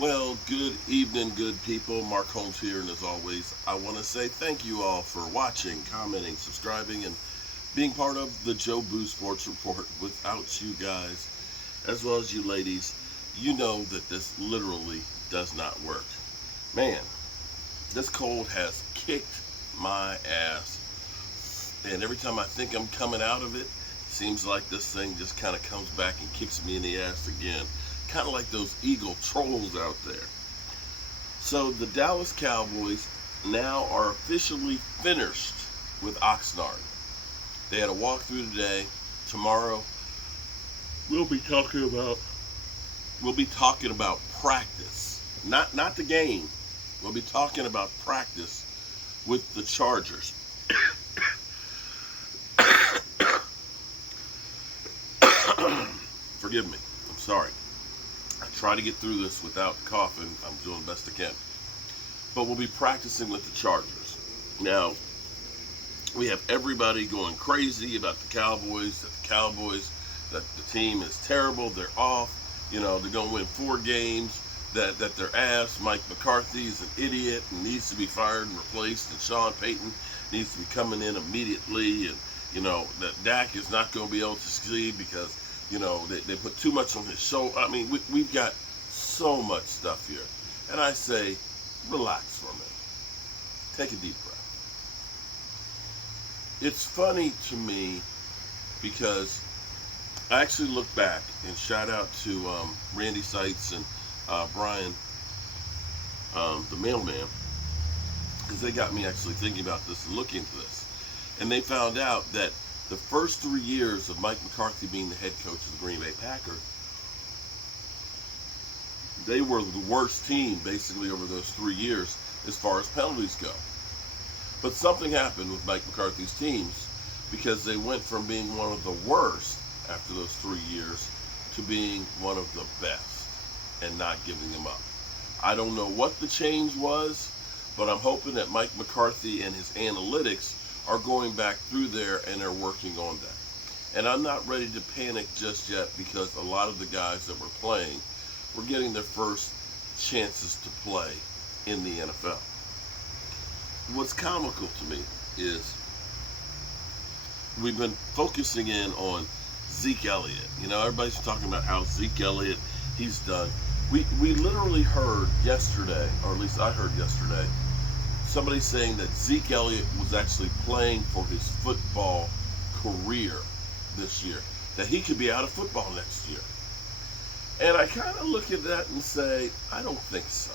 Well, good evening, good people. Mark Holmes here, and as always, I want to say thank you all for watching, commenting, subscribing, and being part of the Joe Boo Sports Report. Without you guys, as well as you ladies, you know that this literally does not work. Man, this cold has kicked my ass, and every time I think I'm coming out of it, seems like this thing just kind of comes back and kicks me in the ass again. Kind of like those eagle trolls out there. So the Dallas Cowboys now are officially finished with Oxnard. They had a walkthrough today. Tomorrow we'll be talking about practice, not the game. We'll be talking about practice with the Chargers. Forgive me. I'm sorry. I try to get through this without coughing. I'm doing the best I can. But we'll be practicing with the Chargers. Now, we have everybody going crazy about the Cowboys, that the team is terrible, they're off, they're going to win 4 games, that they're ass. Mike McCarthy is an idiot and needs to be fired and replaced, and Sean Payton needs to be coming in immediately, and, that Dak is not going to be able to succeed because, they put too much on his shoulder. I mean, we've got so much stuff here. And I say, relax for a minute. Take a deep breath. It's funny to me because I actually look back and shout out to Randy Seitz and Brian, the mailman, because they got me actually thinking about this and looking into this. And they found out that the first 3 years of Mike McCarthy being the head coach of the Green Bay Packers, they were the worst team basically over those 3 years as far as penalties go. But something happened with Mike McCarthy's teams because they went from being one of the worst after those 3 years to being one of the best and not giving them up. I don't know what the change was, but I'm hoping that Mike McCarthy and his analytics are going back through there and are working on that. And I'm not ready to panic just yet because a lot of the guys that were playing were getting their first chances to play in the NFL. What's comical to me is we've been focusing in on Zeke Elliott. Everybody's talking about how Zeke Elliott, he's done. We literally heard yesterday, or at least I heard yesterday, somebody saying that Zeke Elliott was actually playing for his football career this year, that he could be out of football next year. And I kind of look at that and say, I don't think so.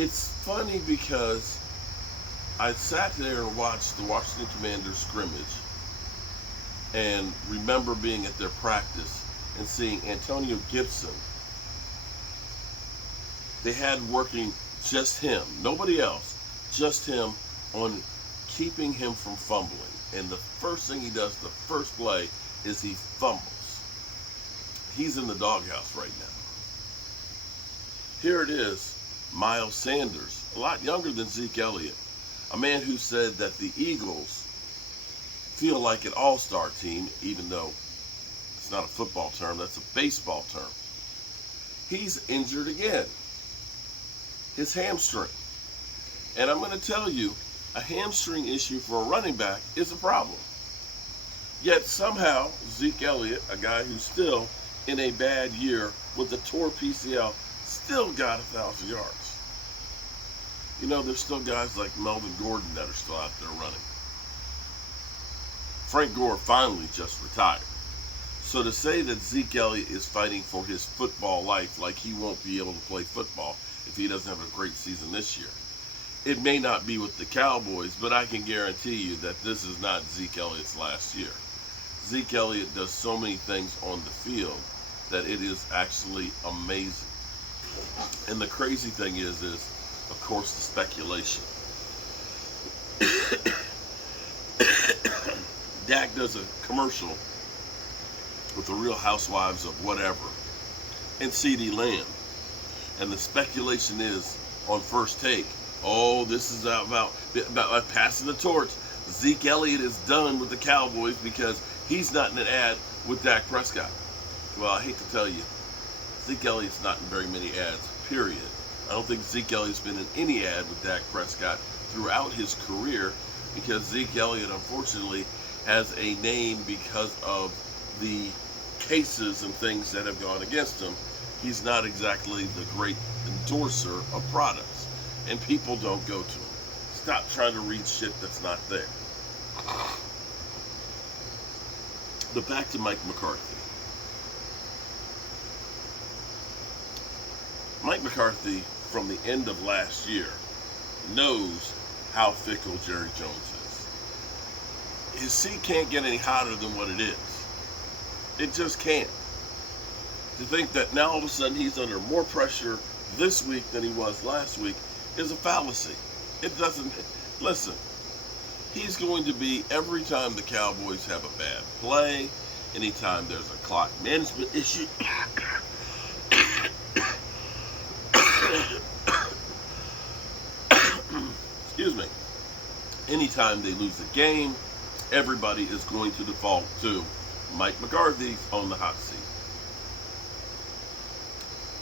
It's funny because I sat there and watched the Washington Commanders scrimmage and remember being at their practice and seeing Antonio Gibson. They had working just him, nobody else, just him, on keeping him from fumbling. And the first thing he does, the first play, is he fumbles. He's in the doghouse right now. Here it is, Miles Sanders, a lot younger than Zeke Elliott, a man who said that the Eagles feel like an all-star team, even though it's not a football term, that's a baseball term. He's injured again. His hamstring. And I'm going to tell you, a hamstring issue for a running back is a problem. Yet somehow, Zeke Elliott, a guy who's still in a bad year with a torn PCL, still got 1,000 yards. There's still guys like Melvin Gordon that are still out there running. Frank Gore finally just retired. So to say that Zeke Elliott is fighting for his football life, like he won't be able to play football if he doesn't have a great season this year. It may not be with the Cowboys, but I can guarantee you that this is not Zeke Elliott's last year. Zeke Elliott does so many things on the field that it is actually amazing. And the crazy thing is of course, the speculation. Dak does a commercial with the Real Housewives of whatever and CeeDee Lamb. And the speculation is on First Take, this is about passing the torch. Zeke Elliott is done with the Cowboys because he's not in an ad with Dak Prescott. Well, I hate to tell you, Zeke Elliott's not in very many ads, period. I don't think Zeke Elliott's been in any ad with Dak Prescott throughout his career, because Zeke Elliott, unfortunately, has a name because of the cases and things that have gone against him. He's not exactly the great endorser of products, and people don't go to him. Stop trying to read shit that's not there. But back to Mike McCarthy. Mike McCarthy, from the end of last year, knows how fickle Jerry Jones is. His seat can't get any hotter than what it is. It just can't. To think that now all of a sudden he's under more pressure this week than he was last week is a fallacy. It doesn't, listen, he's going to be, every time the Cowboys have a bad play, anytime there's a clock management issue, excuse me, anytime they lose a game, everybody is going to default to Mike McCarthy on the hot seat.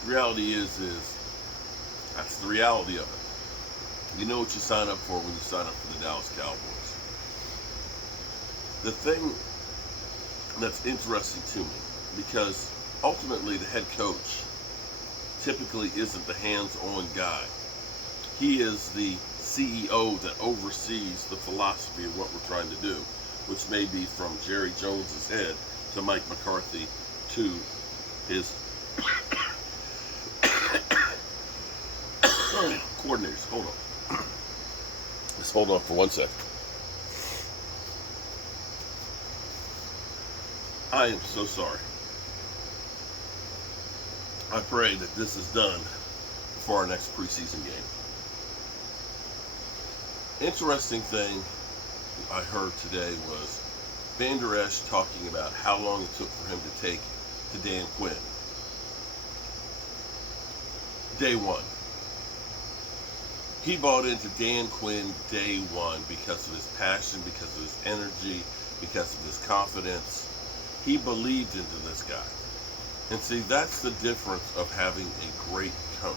The reality is that's the reality of it. You know what you sign up for when you sign up for the Dallas Cowboys. The thing that's interesting to me, because ultimately the head coach typically isn't the hands-on guy. He is the CEO that oversees the philosophy of what we're trying to do, which may be from Jerry Jones's head to Mike McCarthy to his coordinators. Hold on. Just hold on for 1 second. I am so sorry. I pray that this is done before our next preseason game. Interesting thing I heard today was Van Der Esch talking about how long it took for him to take to Dan Quinn. Day one. He bought into Dan Quinn day one because of his passion, because of his energy, because of his confidence. He believed into this guy. And see, that's the difference of having a great coach.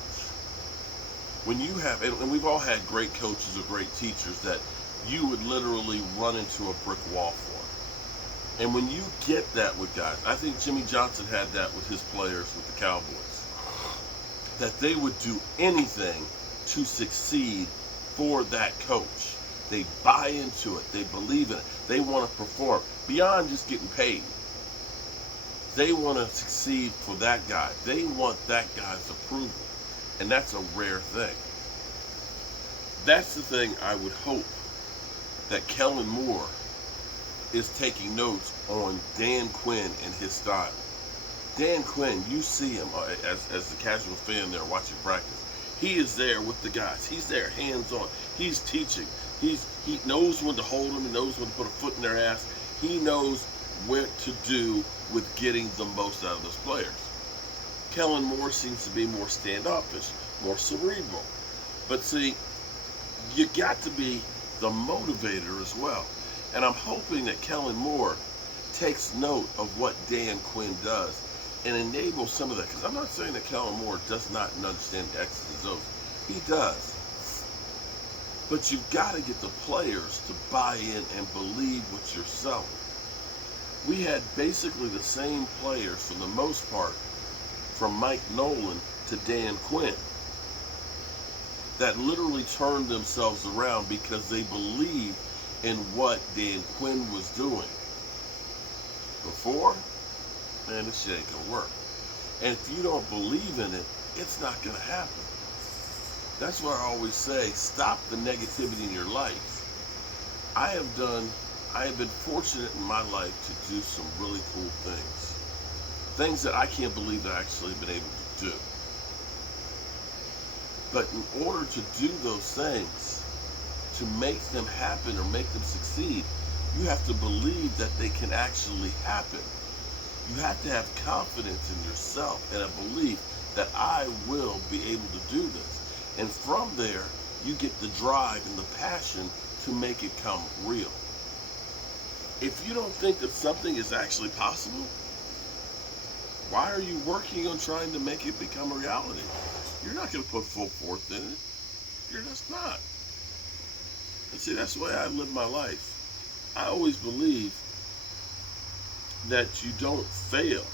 When you have, and we've all had great coaches or great teachers that you would literally run into a brick wall for. And when you get that with guys, I think Jimmy Johnson had that with his players with the Cowboys, that they would do anything to succeed for that coach. They buy into it. They believe in it. They want to perform beyond just getting paid. They want to succeed for that guy. They want that guy's approval. And that's a rare thing. That's the thing I would hope that Kellen Moore is taking notes on Dan Quinn and his style. Dan Quinn, you see him as the casual fan there watching practice. He is there with the guys. He's there hands-on. He's teaching. He knows when to hold them. He knows when to put a foot in their ass. He knows what to do with getting the most out of those players. Kellen Moore seems to be more standoffish, more cerebral. But see, you got to be the motivator as well. And I'm hoping that Kellen Moore takes note of what Dan Quinn does and enables some of that. Because I'm not saying that Kellen Moore does not understand the X's and O's. He does. But you've got to get the players to buy in and believe what you're selling. We had basically the same players for the most part, from Mike Nolan to Dan Quinn, that literally turned themselves around because they believed in what Dan Quinn was doing. Before, man, this shit ain't gonna work. And if you don't believe in it, it's not gonna happen. That's why I always say, stop the negativity in your life. I have been fortunate in my life to do some really cool things. Things that I can't believe that I actually been able to do. But in order to do those things, to make them happen or make them succeed, you have to believe that they can actually happen. You have to have confidence in yourself and a belief that I will be able to do this. And from there, you get the drive and the passion to make it come real. If you don't think that something is actually possible, Why are you working on trying to make it become a reality? You're not going to put full force in it. You're just not. And see, that's the way I live my life. I always believe that you don't fail,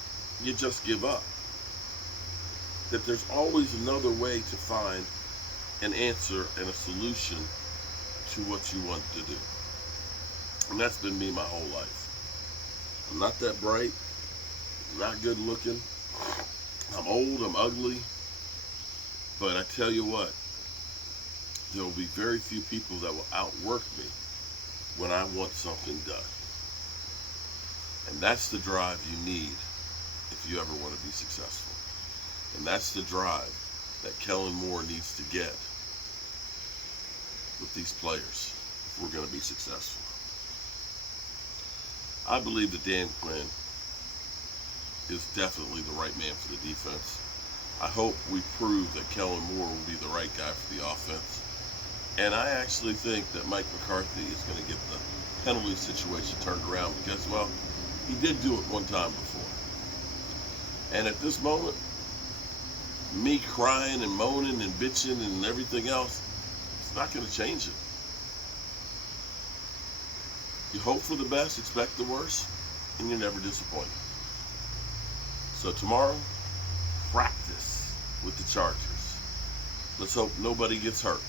you just give up. That there's always another way to find an answer and a solution to what you want to do. And that's been me my whole life. I'm not that bright, I'm not good looking, I'm old, I'm ugly, but I tell you what, there will be very few people that will outwork me when I want something done. And that's the drive you need if you ever want to be successful. And that's the drive that Kellen Moore needs to get with these players if we're going to be successful. I believe that Dan Quinn is definitely the right man for the defense. I hope we prove that Kellen Moore will be the right guy for the offense. And I actually think that Mike McCarthy is going to get the penalty situation turned around because, well, he did do it one time before. And at this moment, me crying and moaning and bitching and everything else, it's not going to change it. You hope for the best, expect the worst, and you're never disappointed. So tomorrow, practice with the Chargers. Let's hope nobody gets hurt.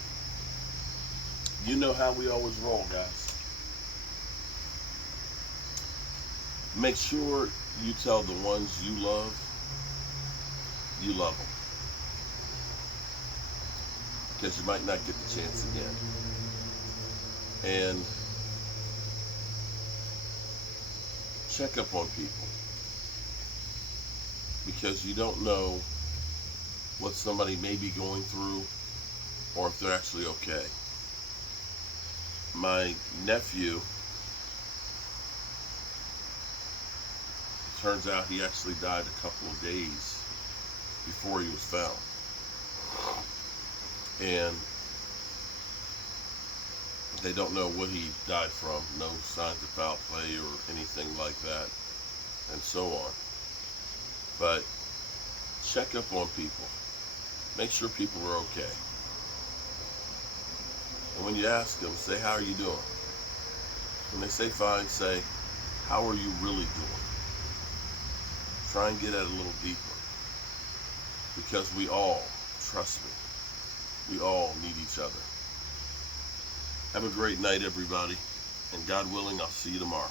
You know how we always roll, guys. Make sure you tell the ones you love them. Because you might not get the chance again. And check up on people. Because you don't know what somebody may be going through or if they're actually okay. My nephew, it turns out he actually died a couple of days before he was found. And they don't know what he died from. No signs of foul play or anything like that, and so on. But check up on people. Make sure people are okay. And when you ask them, say, how are you doing? When they say fine, say, how are you really doing? Try and get at it a little deeper. Because we all, trust me, we all need each other. Have a great night, everybody. And God willing, I'll see you tomorrow.